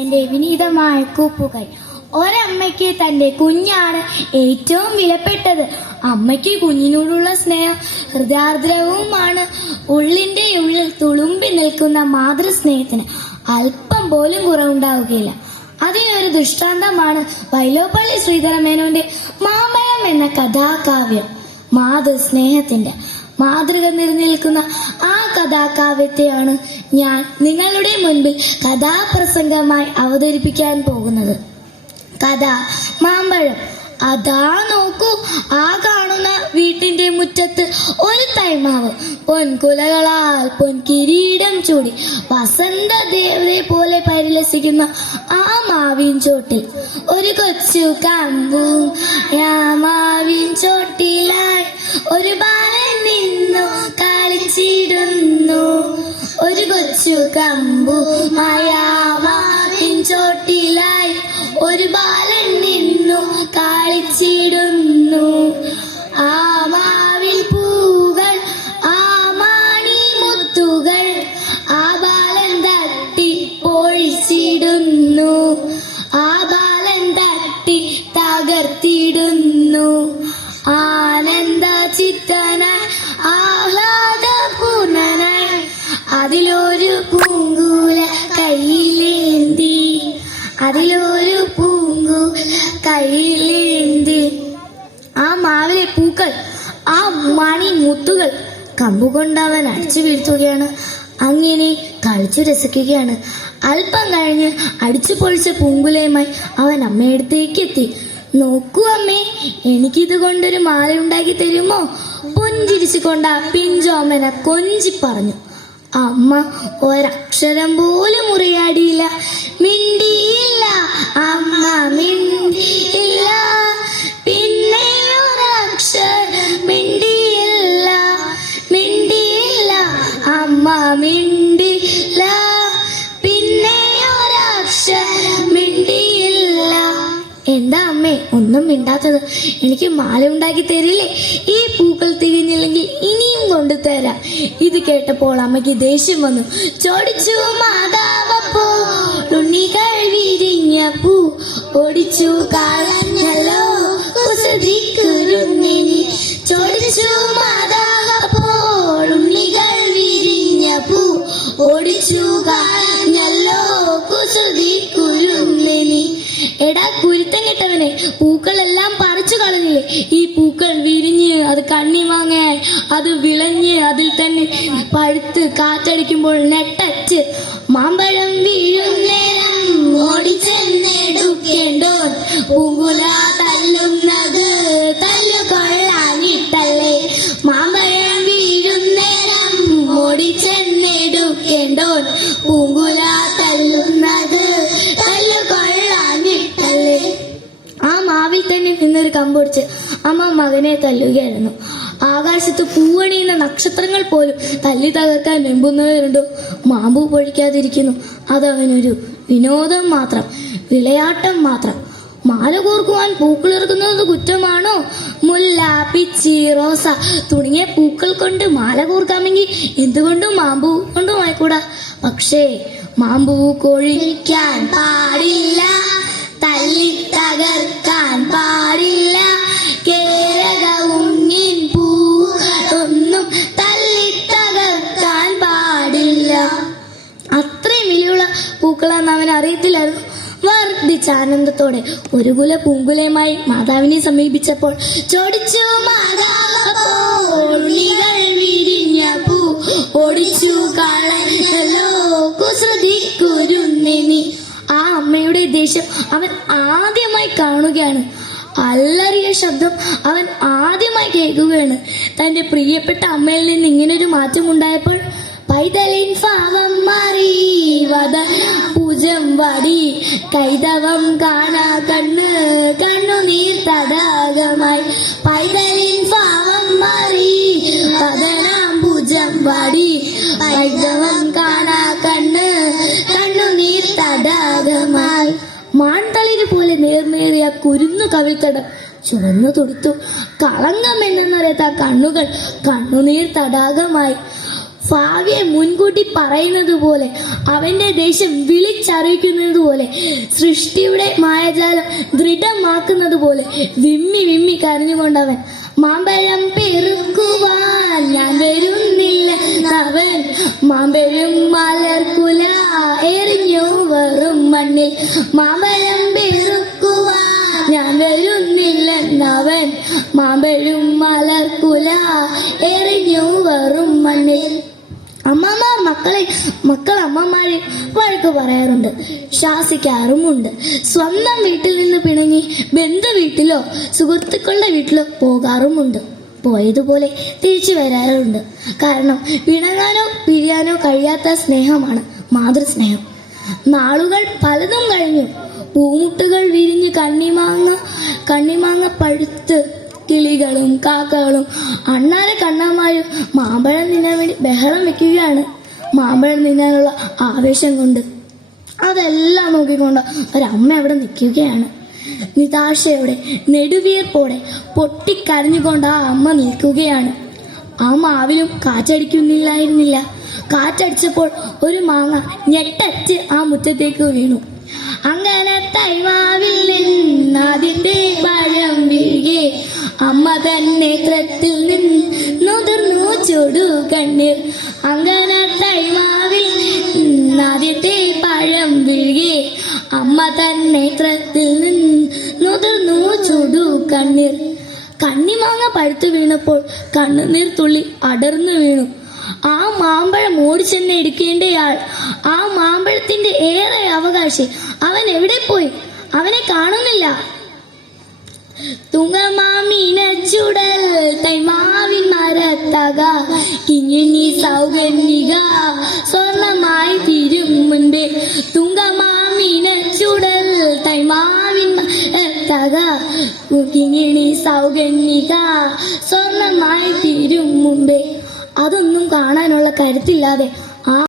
എന്റെ വിനീതമായ കൂപ്പുകൾ. ഒരമ്മയ്ക്ക് തന്റെ കുഞ്ഞാണ് ഏറ്റവും വിലപ്പെട്ടത്. അമ്മയ്ക്ക് കുഞ്ഞിനോടുള്ള സ്നേഹം ഹൃദയാർദ്രവുമാണ്. ഉള്ളിന്റെ ഉള്ളിൽ തുളുമ്പി നിൽക്കുന്ന മാതൃസ്നേഹത്തിന് അല്പം പോലും കുറവുണ്ടാവുകയില്ല. അതിനൊരു ദൃഷ്ടാന്തമാണ് വൈലോപ്പള്ളി ശ്രീധരമേനോന്റെ മാമയം എന്ന കഥാകാവ്യം. മാതൃസ്നേഹത്തിന്റെ മാതൃക നിറഞ്ഞിരിക്കുന്ന ആ കഥാകാവ്യത്തെയാണ് ഞാൻ നിങ്ങളുടെ മുൻപിൽ കഥാപ്രസംഗമായി അവതരിപ്പിക്കാൻ പോകുന്നത്. കഥ മാമ്പഴം. അതാ നോക്കൂ, ആ കാണുന്ന വീട്ടിന്റെ മുറ്റത്ത് ഒരു തൈമാവ് പൊൻകുലകളാൽ പൊൻകിരീടം ചൂടി വസന്ത ദേവതയെ പോലെ പരിലസിക്കുന്ന ആ മാവിൻ ചോട്ടിൽ ഒരു കൊച്ചു കമ്പും മാവിൻ ചോട്ടിലായി ഒരു ബാലൻ നിന്നു കളിച്ചിടുന്നു. ഒരു കൊച്ചു കമ്പു മാവിൻ ചോട്ടിലായി ഒരു ബാലൻ നിന്നു കളിച്ചിടുന്നു. ആ മാവിൽ പൂകൾ, ആ മാണി മുത്തുകൾ ആ ബാലൻ തട്ടി പൊഴിച്ചിടുന്നു. ആ ബാലൻ തട്ടി തകർത്തിടുന്നു. ആനന്ദ ചിത്തനായി ആഹ്ലാദപൂർണനായി അതിലൊരു പൂങ്കൂല കയ്യിലേന്തി, അതിലൊരു കയ്യിലേന്തി ആ മാവിലെ പൂക്കൾ, ആ മണി മുത്തുകൾ കമ്പുകൊണ്ട് അവൻ അടിച്ചു വീഴ്ത്തുകയാണ്. അങ്ങനെ കളിച്ചു രസിക്കുകയാണ്. അല്പം കഴിഞ്ഞ് അടിച്ചു പൊളിച്ച പൂങ്കുലയുമായി അവൻ അമ്മയടുത്തേക്ക് എത്തി. നോക്കൂ അമ്മേ, എനിക്കിത് കൊണ്ടൊരു മാല ഉണ്ടാക്കി തരുമോ? പുഞ്ചിരിച്ചുകൊണ്ട് ആ പിഞ്ചോമന കൊഞ്ചി പറഞ്ഞു. അമ്മ ഒരക്ഷരം പോലും മുറിയാടിയില്ല, മിണ്ടിയില്ല. അമ്മ മിണ്ടിയില്ല, പിന്നെ ഒരക്ഷരം മിണ്ടിയില്ല, മിണ്ടിയില്ല. അമ്മ മിണ്ടിയില്ല, പിന്നെ ഒരക്ഷരം മിണ്ടിയില്ല. എന്താ അമ്മേ ഒന്നും മിണ്ടാത്തത്? എനിക്ക് മാല ഉണ്ടാക്കി തരില്ലേ? ഈ പൂക്കൾ തികഞ്ഞില്ലെങ്കിൽ ഇനിയും കൊണ്ടുതരാം. ഇത് കേട്ടപ്പോൾ അമ്മയ്ക്ക് ദേഷ്യം വന്നു. ചോടിച്ചു മാതാവപ്പോ ഉണ്ണികൾ വിരിഞ്ഞ പൂ ഓടിച്ചു കളഞ്ഞല്ലോ കുസൃതിക്കുരുന്നിനി. ചോടിച്ചു മാതാവപ്പോൾ ഉണ്ണികൾ വിരിഞ്ഞ പൂ ഓടിച്ചു കളഞ്ഞല്ലോ കുസൃതിക്കുരുന്നിനി. എടാ കുരുത്തം കെട്ടവനെ, പൂക്കളെല്ലാം പറിച്ചു കളഞ്ഞില്ലേ? ഈ പൂക്കൾ വിരിഞ്ഞ് അത് കണ്ണിമാങ്ങയായി അത് വിളഞ്ഞ് അതിൽ തന്നെ പഴുത്ത് കാറ്റടിക്കുമ്പോൾ നെട്ടച്ച് മാമ്പഴം വീഴുന്നേരം ഓടിച്ചെന്നെടുക്കേണ്ടോൻ പൂങ്കുല തല്ലുന്നത് തല്ലുകൊള്ളാനിട്ടല്ലേ. മാമ്പഴം വീഴുന്നേരം ഓടിച്ചെന്നെടുക്കേണ്ടോൻ പൂങ്കുല തല്ലുന്നത് തല്ലുകൊള്ളാനിട്ടല്ലേ. ആ മാവിൽ തന്നെ നിന്നൊരു കമ്പൊടിച്ച് അമ്മ മകനെ തല്ലുകയായിരുന്നു. ആകാശത്ത് പൂവണിയുന്ന നക്ഷത്രങ്ങൾ പോലും തല്ലി തകർക്കാൻ വെമ്പുന്നവരുണ്ടോ? മാമ്പു പൊഴിക്കാതിരിക്കുന്നു. അതവനൊരു വിനോദം മാത്രം, വിളയാട്ടം മാത്രം. മാല കോർക്കുവാൻ പൂക്കളിറക്കുന്നത് കുറ്റമാണോ? മുല്ല, പിച്ചി, റോസ തുടങ്ങിയ പൂക്കൾ കൊണ്ട് മാല കോർക്കാമെങ്കിൽ എന്തുകൊണ്ടും മാമ്പൂ കൊണ്ടും ആയിക്കൂടാ. പക്ഷേ മാമ്പൂ കൊഴിക്കാൻ പാടില്ല, തല്ലി തകർക്കാൻ പാടില്ല. കേരകവും പൂക്കളൊന്നും തല്ലി തകർക്കാൻ പാടില്ല. അത്രയും വിലയുള്ള പൂക്കളാന്ന് അവൻ അറിയത്തില്ലായിരുന്നു. വർദ്ധിച്ച ആനന്ദത്തോടെ ഒരു കുല പൂങ്കുലയുമായി മാതാവിനെ സമീപിച്ചപ്പോൾ ചോടിച്ചു മാതാവപ്പോൾ ഉണ്ണികൾ വിരിഞ്ഞ പൂ ഓടിച്ചു കളഞ്ഞല്ലോ കുസൃതിക്കുരുന്നിനി. ആ അമ്മയുടെ ദേഷ്യം അവൻ ആദ്യമായി കാണുകയാണ്. അല്ലറിയ ശബ്ദം അവൻ ആദ്യമായി കേൾക്കുകയാണ്. തന്റെ പ്രിയപ്പെട്ട അമ്മയിൽ നിന്ന് ഇങ്ങനൊരു മാറ്റം ഉണ്ടായപ്പോൾ പൈതലിൻ ഭാവം മാറി, പൂജം വടി കൈതവം കാണാ കണ്ണ് കണ്ണുനീർ തടാകമായി. പൈതലിൻ ഭാവം മാറി, പതനാം പൂജം വടി കൈതവം കാണാ കണ്ണ് കണ്ണുനീർ തടാകമായി. മാൻതളിര് പോലെ നേർന്നേറിയ കുരുന്നു കവിൾത്തടം ചുവന്നു തുടുത്തു. കളങ്കം എന്നറിയാത്ത കണ്ണുകൾ കണ്ണുനീർ തടാകമായി. ഭാവിയെ മുൻകൂട്ടി പറയുന്നത് പോലെ, അവന്റെ ദേശം വിളിച്ചറിയിക്കുന്നത് പോലെ, സൃഷ്ടിയുടെ മായാജാലം ദൃഢമാക്കുന്നത് പോലെ വിമ്മി വിമ്മി കരഞ്ഞുകൊണ്ടവൻ മാമ്പഴം പെറുക്കുവാൻ ഞാൻ വരുന്നില്ല അവൻ മാമ്പഴം മലർക്കുല എറിഞ്ഞു വെറും മണ്ണിൽ മാമ്പഴം പെറുക്കുവാൻ ഞാൻ വരുന്നില്ലെന്നവൻ മാമ്പഴം മലർക്കുല എറിഞ്ഞു വെറും മണ്ണിൽ. അമ്മമാർ മക്കൾ അമ്മമാരെ വഴക്ക് പറയാറുണ്ട്, ശാസിക്കാറുമുണ്ട്. സ്വന്തം വീട്ടിൽ നിന്ന് പിണങ്ങി ബന്ധു വീട്ടിലോ സുഹൃത്തുക്കളുടെ വീട്ടിലോ പോകാറുമുണ്ട്. പോയതുപോലെ തിരിച്ചു വരാറുണ്ട്. കാരണം പിണങ്ങാനോ പിരിയാനോ കഴിയാത്ത സ്നേഹമാണ് മാതൃസ്നേഹം. നാളുകൾ പലതും കഴിഞ്ഞു. പൂമുട്ടുകൾ വിരിഞ്ഞ് കണ്ണിമാങ്ങ പഴുത്ത് കിളികളും കാക്കകളും അണ്ണാരെ കണ്ണാമാരും മാമ്പഴം തിന്നാൻ വേണ്ടി ബഹളം വെക്കുകയാണ്. മാമ്പഴം തിന്നാനുള്ള ആവേശം കൊണ്ട് അതെല്ലാം നോക്കിക്കൊണ്ട് ഒരമ്മ അവിടെ നിൽക്കുകയാണ്. നിതാശയോടെ നെടുവീർപ്പോടെ പൊട്ടിക്കരഞ്ഞുകൊണ്ട് ആ അമ്മ നിൽക്കുകയാണ്. ആ മാവിലും കാറ്റടിക്കുന്നില്ലായിരുന്നില്ല. കാറ്റടിച്ചപ്പോൾ ഒരു മാങ്ങ ഞെട്ടറ്റ് ആ മുറ്റത്തേക്ക് വീണു. അങ്ങനെ തൈമാവിൽ നിന്നാദ്യത്തെ പഴം വീഴുകെ അമ്മ തന്നെ നേത്രത്തിൽ നിന്നുതിർന്നു ചുടു കണ്ണീർ. അങ്ങനെ തൈമാവിൽ നിന്നാദ്യത്തെ പഴം വീഴുകെ അമ്മ തന്നെ നേത്രത്തിൽ നിന്നുതിർന്നു ചുടു കണ്ണീർ. കണ്ണിമാങ്ങ പഴുത്തു വീണപ്പോൾ കണ്ണുനീർ തുള്ളി അടർന്നു വീണു. ആ മാമ്പഴം ഓടിച്ചെന്ന് എടുക്കേണ്ടയാൾ, ആ മാമ്പഴത്തിന്റെ ഏറെ അവകാശി, അവൻ എവിടെ പോയി? അവനെ കാണുന്നില്ല. തുങ്കമാമീന ചുടൽ തൈമാവിൻ മരത്തക കിങ്ങിനി സൗഗന്ധിക സ്വർണമായി തീരും മുൻപേ. തുങ്കമാമീന ചുടൽ തൈമാവിൻ മരത്തക കിങ്ങിണി സൗഗന്ധിക സ്വർണമായി തീരും മുൻപേ. അതൊന്നും കാണാനുള്ള കരുത്തില്ലാതെ